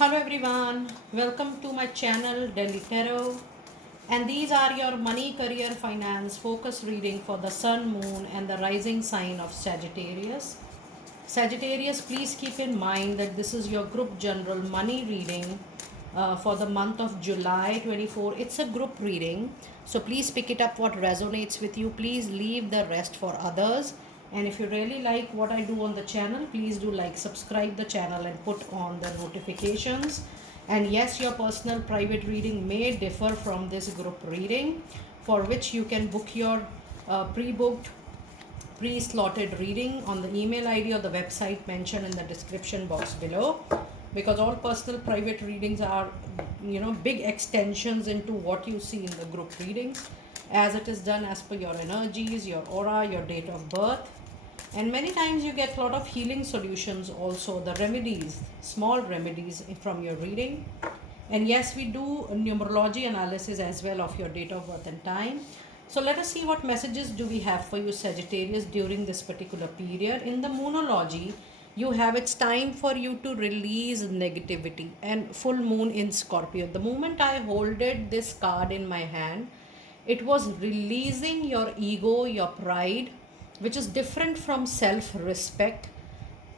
Hello everyone, welcome to my channel Delhi Tarot, and these are your money, career, finance focus reading for the sun, moon and the rising sign of Sagittarius. Sagittarius, please keep in mind that this is your group general money reading for the month of July 24. It's a group reading, so please pick it up what resonates with you. Please leave the rest for others. And if you really like what I do on the channel, please do like, subscribe the channel and put on the notifications. And yes, your personal private reading may differ from this group reading, for which you can book your pre-booked pre-slotted reading on the email ID or the website mentioned in the description box below, because all personal private readings are big extensions into what you see in the group readings, as it is done as per your energies, your aura, your date of birth. And many times you get a lot of healing solutions, also the remedies, small remedies from your reading. And yes, we do numerology analysis as well of your date of birth and time. So let us see what messages do we have for you Sagittarius during this particular period. In the moonology, you have it's time for you to release negativity, and full moon in Scorpio. The moment I holded this card in my hand, it was releasing your ego, your pride, which is different from self respect.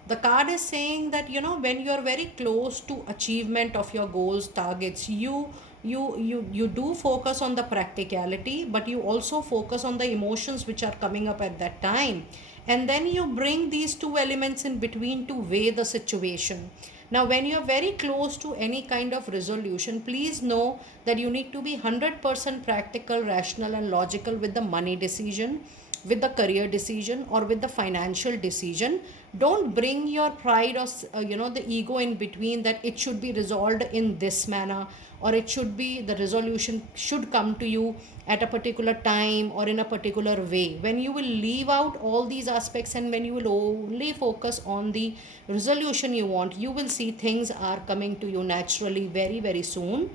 The card is saying that when you are very close to achievement of your goals, targets, you do focus on the practicality, but you also focus on the emotions which are coming up at that time, and then you bring these two elements in between to weigh the situation. Now when you are very close to any kind of resolution, please know that you need to be 100% practical, rational and logical with the money decision, with the career decision or with the financial decision. Don't bring your pride or the ego in between, that it should be resolved in this manner, or it should be, the resolution should come to you at a particular time or in a particular way. When you will leave out all these aspects and when you will only focus on the resolution you want, you will see things are coming to you naturally very very soon.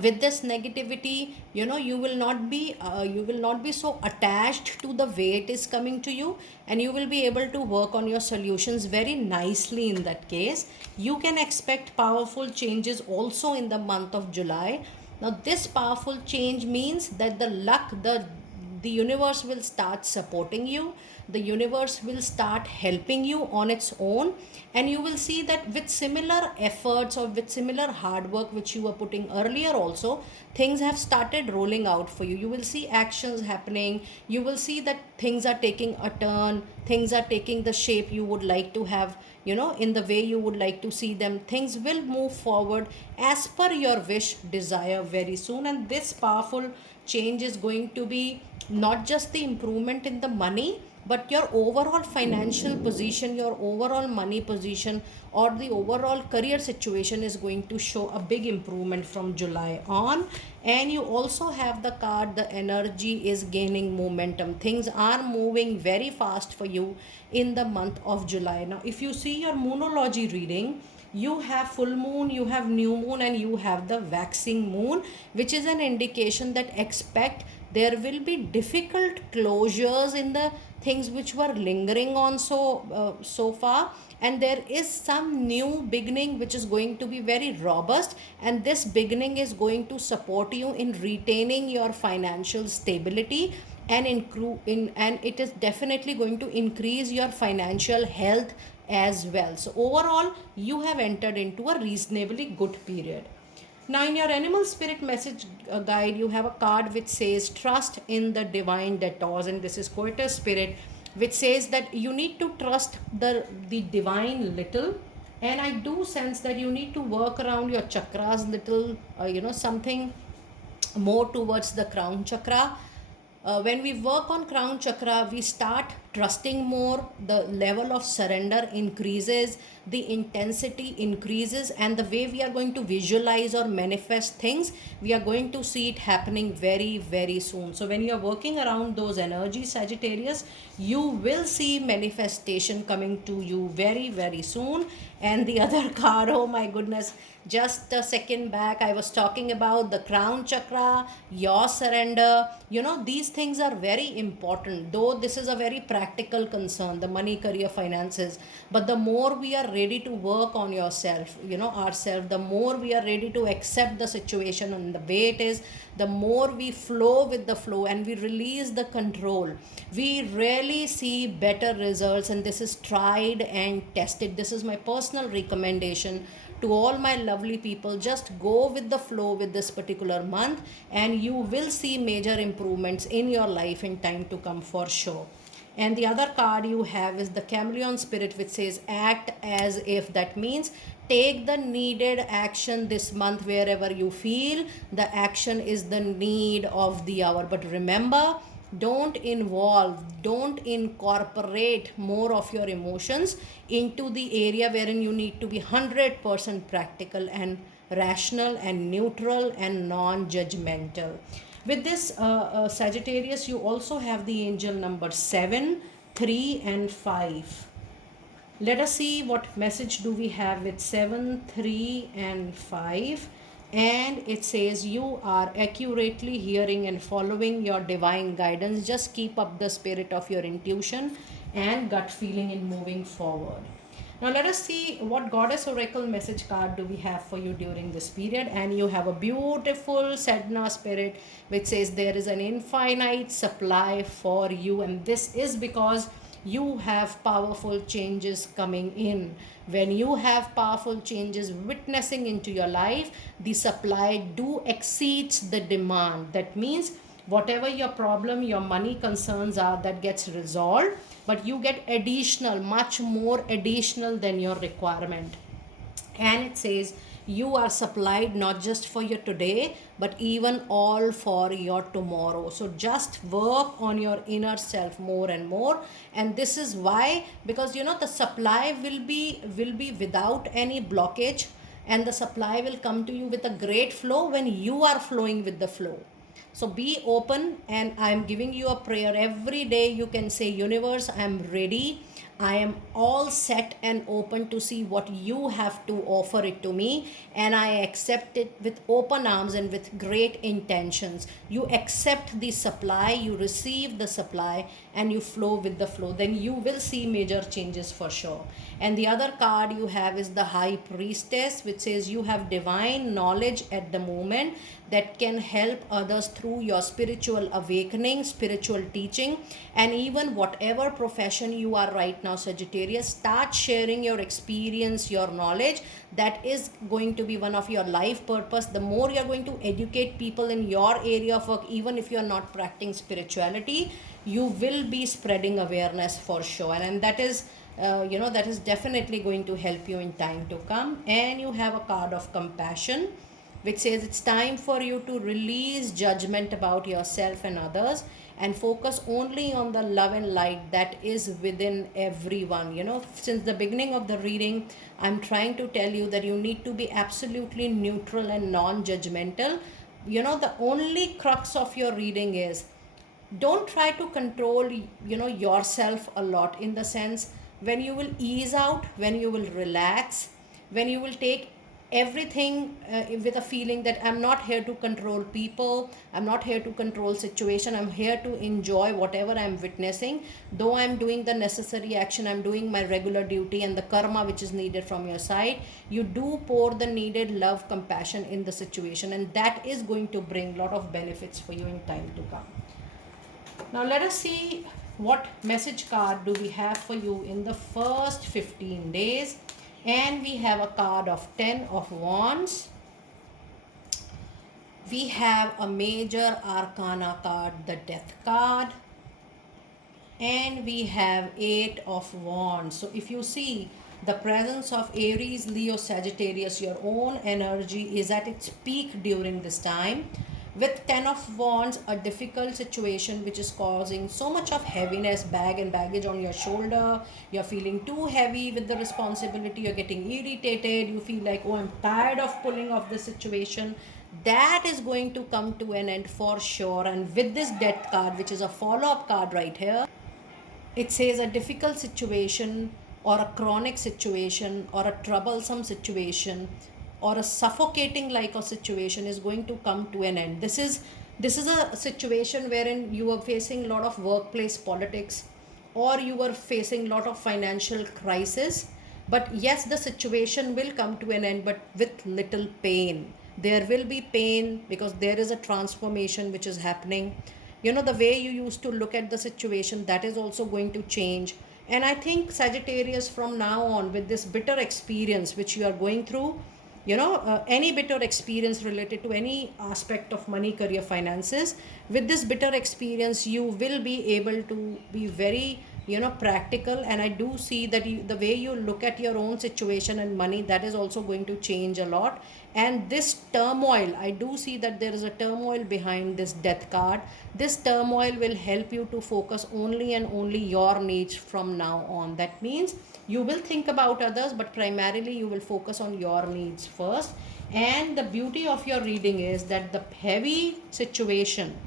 With this negativity, you will not be so attached to the way it is coming to you, and you will be able to work on your solutions very nicely. In that case, you can expect powerful changes also in the month of July. Now this powerful change means that the universe will start supporting you, the universe will start helping you on its own, and you will see that with similar efforts or with similar hard work which you were putting earlier also, things have started rolling out for you. You will see actions happening, you will see that things are taking a turn, things are taking the shape you would like to have, in the way you would like to see them. Things will move forward as per your wish, desire very soon. And this powerful change is going to be not just the improvement in the money, but your overall financial position, your overall money position, or the overall career situation is going to show a big improvement from July on. And you also have the card, the energy is gaining momentum, things are moving very fast for you in the month of July. Now if you see your moonology reading, you have full moon, you have new moon, and you have the waxing moon, which is an indication that expect there will be difficult closures in the things which were lingering on so far, and there is some new beginning which is going to be very robust, and this beginning is going to support you in retaining your financial stability, and and it is definitely going to increase your financial health as well. So overall, you have entered into a reasonably good period. Now, in your animal spirit message guide, you have a card which says trust in the divine detours, and this is Coetus spirit, which says that you need to trust the divine little. And I do sense that you need to work around your chakras little, something more towards the crown chakra. When we work on crown chakra, we start trusting more, the level of surrender increases, the intensity increases, and the way we are going to visualize or manifest things, we are going to see it happening very very soon. So when you are working around those energies, Sagittarius, you will see manifestation coming to you very very soon. And the other card, oh my goodness, just a second back I was talking about the crown chakra, your surrender. These things are very important, though this is a very practical practical concern, the money, career, finances. But the more we are ready to work on yourself, ourselves, the more we are ready to accept the situation and the way it is, the more we flow with the flow and we release the control, we really see better results. And this is tried and tested. This is my personal recommendation to all my lovely people. Just go with the flow with this particular month, and you will see major improvements in your life in time to come for sure. And the other card you have is the chameleon spirit, which says act as if. That means take the needed action this month wherever you feel the action is the need of the hour. But remember, don't incorporate more of your emotions into the area wherein you need to be 100% practical and rational and neutral and non-judgmental. With this Sagittarius, you also have the angel number 7, 3 and 5. Let us see what message do we have with 7, 3 and 5. And it says you are accurately hearing and following your divine guidance. Just keep up the spirit of your intuition and gut feeling in moving forward. Now let us see what goddess oracle message card do we have for you during this period. And you have a beautiful Sedna spirit which says there is an infinite supply for you, and this is because you have powerful changes coming in. When you have powerful changes witnessing into your life, the supply do exceeds the demand. That means whatever your problem, your money concerns are, that gets resolved, but you get additional, much more additional than your requirement. And it says you are supplied not just for your today but even all for your tomorrow. So just work on your inner self more and more. And this is why, because the supply will be without any blockage, and the supply will come to you with a great flow when you are flowing with the flow. So be open, and I am giving you a prayer every day. You can say, universe, I am ready. I am all set and open to see what you have to offer it to me, and I accept it with open arms and with great intentions. You accept the supply, you receive the supply, and you flow with the flow. Then you will see major changes for sure. And the other card you have is the High Priestess, which says you have divine knowledge at the moment that can help others through your spiritual awakening, spiritual teaching, and even whatever profession you are right now, Sagittarius, start sharing your experience, your knowledge. That is going to be one of your life purpose. The more you're going to educate people in your area of work, even if you're not practicing spirituality, you will be spreading awareness for sure. And that is that is definitely going to help you in time to come. And you have a card of compassion, which says it's time for you to release judgment about yourself and others and focus only on the love and light that is within everyone. Since the beginning of the reading, I'm trying to tell you that you need to be absolutely neutral and non-judgmental. The only crux of your reading is, don't try to control yourself a lot, in the sense, when you will ease out, when you will relax, when you will take everything with a feeling that I'm not here to control people, I'm not here to control situation, I'm here to enjoy whatever I'm witnessing. Though I'm doing the necessary action, I'm doing my regular duty and the karma which is needed from your side, you do pour the needed love, compassion in the situation, and that is going to bring a lot of benefits for you in time to come. Now let us see what message card do we have for you in the first 15 days. And we have a card of 10 of Wands. We have a major arcana card, the Death card. And we have 8 of Wands. So if you see the presence of Aries, Leo, Sagittarius, your own energy is at its peak during this time. With 10 of Wands, a difficult situation which is causing so much of heaviness, bag and baggage on your shoulder. You're feeling too heavy with the responsibility. You're getting irritated. You feel like, oh, I'm tired of pulling off this situation. That is going to come to an end for sure. And with this Death card, which is a follow-up card right here, it says a difficult situation or a chronic situation or a troublesome situation or a suffocating like a situation is going to come to an end. This is a situation wherein you are facing a lot of workplace politics, or you were facing lot of financial crisis. But yes, the situation will come to an end, but with little pain. There will be pain because there is a transformation which is happening. The way you used to look at the situation, that is also going to change. And I think Sagittarius, from now on, with this bitter experience which you are going through, any bitter experience related to any aspect of money, career, finances, with this bitter experience you will be able to be very practical. And I do see that the way you look at your own situation and money, that is also going to change a lot. And this turmoil, I do see that there is a turmoil behind this death card. This turmoil will help you to focus only and only your needs from now on. That means you will think about others, but primarily you will focus on your needs first. And the beauty of your reading is that the heavy situation,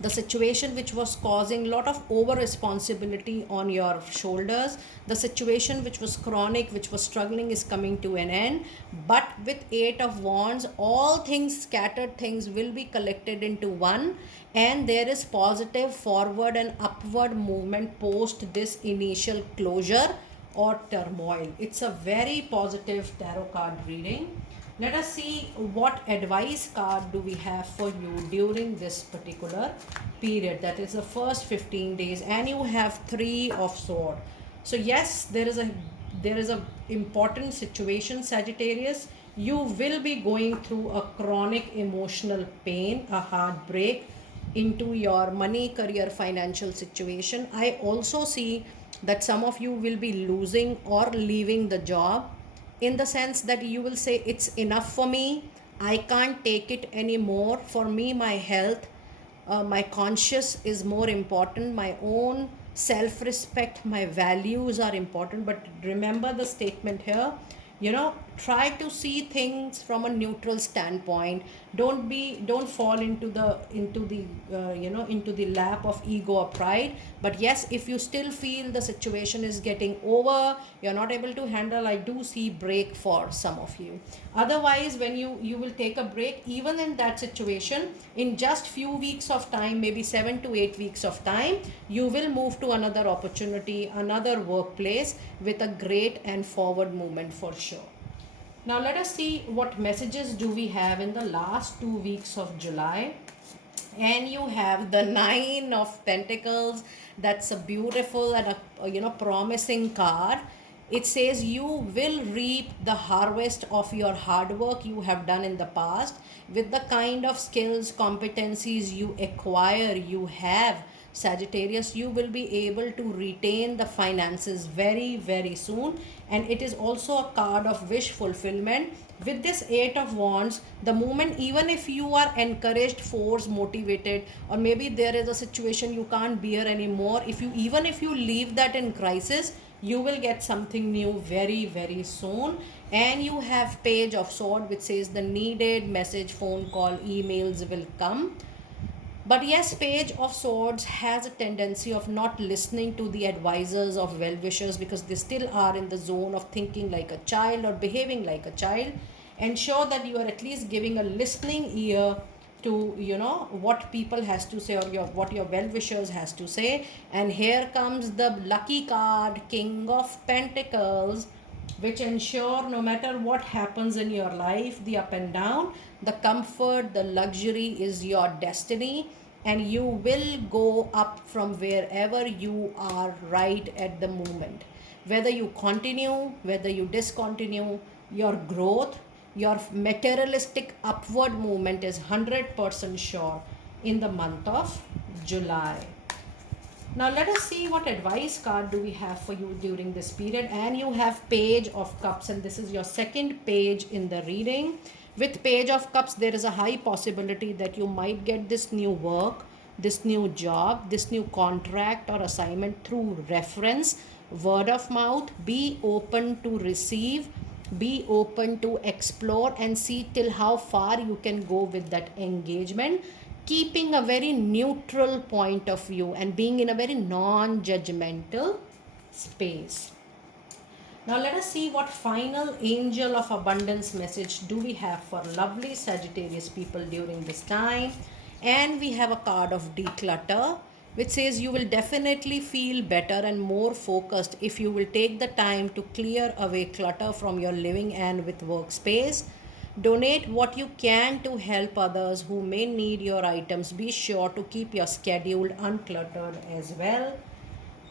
the situation which was causing a lot of over responsibility on your shoulders, the situation which was chronic, which was struggling, is coming to an end. But with 8 of Wands, all things, scattered things, will be collected into one, and there is positive forward and upward movement post this initial closure or turmoil. It's a very positive tarot card reading. Let us see what advice card do we have for you during this particular period, that is the first 15 days. And you have 3 of Swords. So yes, there is a important situation, Sagittarius. You will be going through a chronic emotional pain, a heartbreak into your money, career, financial situation. I also see that some of you will be losing or leaving the job, in the sense that you will say, it's enough for me, I can't take it anymore. For me, my health, my conscious is more important, my own self respect, my values are important. But remember the statement here, try to see things from a neutral standpoint. Don't fall into the lap of ego or pride. But yes, if you still feel the situation is getting over, you're not able to handle, I do see break for some of you. Otherwise, when you will take a break, even in that situation, in just few weeks of time, maybe 7 to 8 weeks of time, you will move to another opportunity, another workplace, with a great and forward movement for sure. Now let us see what messages do we have in the last 2 weeks of July. And you have the 9 of Pentacles. That's a beautiful and a promising card. It says you will reap the harvest of your hard work you have done in the past. With the kind of skills, competencies you acquire, you have, Sagittarius, you will be able to retain the finances very, very soon. And it is also a card of wish fulfillment. With this 8 of Wands, the moment, even if you are encouraged, forced, motivated, or maybe there is a situation you can't bear anymore, even if you leave that in crisis, you will get something new very, very soon. And you have Page of Swords, which says the needed message, phone call, emails will come. But yes, Page of Swords has a tendency of not listening to the advisors of well-wishers, because they still are in the zone of thinking like a child or behaving like a child. Ensure that you are at least giving a listening ear to what people has to say, or what your well-wishers has to say. And here comes the lucky card, King of Pentacles, which ensure no matter what happens in your life, the up and down, the comfort, the luxury is your destiny, and you will go up from wherever you are right at the moment. Whether you continue, whether you discontinue, your growth, your materialistic upward movement is 100% sure in the month of July. Now let us see what advice card do we have for you during this period. And you have Page of Cups, and this is your second page in the reading. With Page of Cups, there is a high possibility that you might get this new work, this new job, this new contract or assignment through reference, word of mouth. Be open to receive, be open to explore, and see till how far you can go with that engagement, keeping a very neutral point of view and being in a very non-judgmental space. Now let us see what final angel of abundance message do we have for lovely Sagittarius people during this time. And we have a card of declutter. which says you will definitely feel better and more focused if you will take the time to clear away clutter from your living and with workspace. Donate what you can to help others who may need your items. Be sure to keep your schedule uncluttered as well.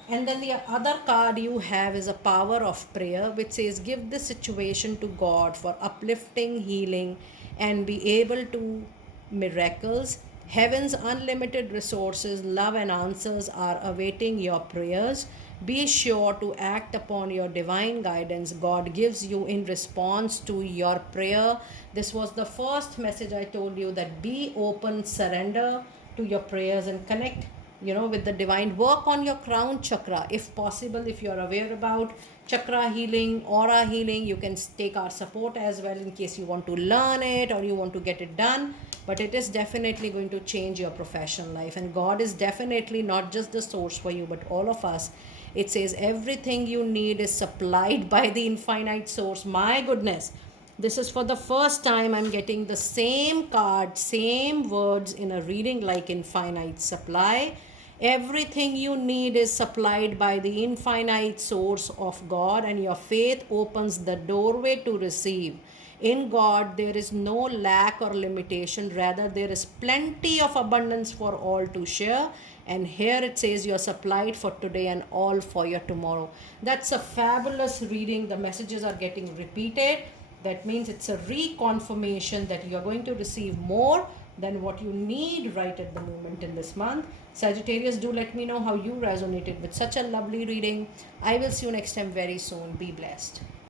And then the other card you have is a power of prayer, which says, give the situation to God for uplifting, healing, and be able to miracles. Heaven's unlimited resources, love, and answers are awaiting your prayers. Be sure to act upon your divine guidance God gives you in response to your prayer. This was the first message I told you, that be open, surrender to your prayers, and connect with the divine. Work on your crown chakra if possible. If you are aware about chakra healing, aura healing, you can take our support as well in case you want to learn it or you want to get it done. But it is definitely going to change your professional life, and God is definitely not just the source for you but all of us. It says everything you need is supplied by the infinite source. My goodness, this is for the first time I'm getting the same card, same words in a reading, like infinite supply. Everything you need is supplied by the infinite source of God, and your faith opens the doorway to receive. In God, there is no lack or limitation. Rather, there is plenty of abundance for all to share. And here it says you're supplied for today and all for your tomorrow. That's a fabulous reading. The messages are getting repeated. That means it's a reconfirmation that you're going to receive more than what you need right at the moment in this month. Sagittarius, do let me know how you resonated with such a lovely reading. I will see you next time very soon. Be blessed.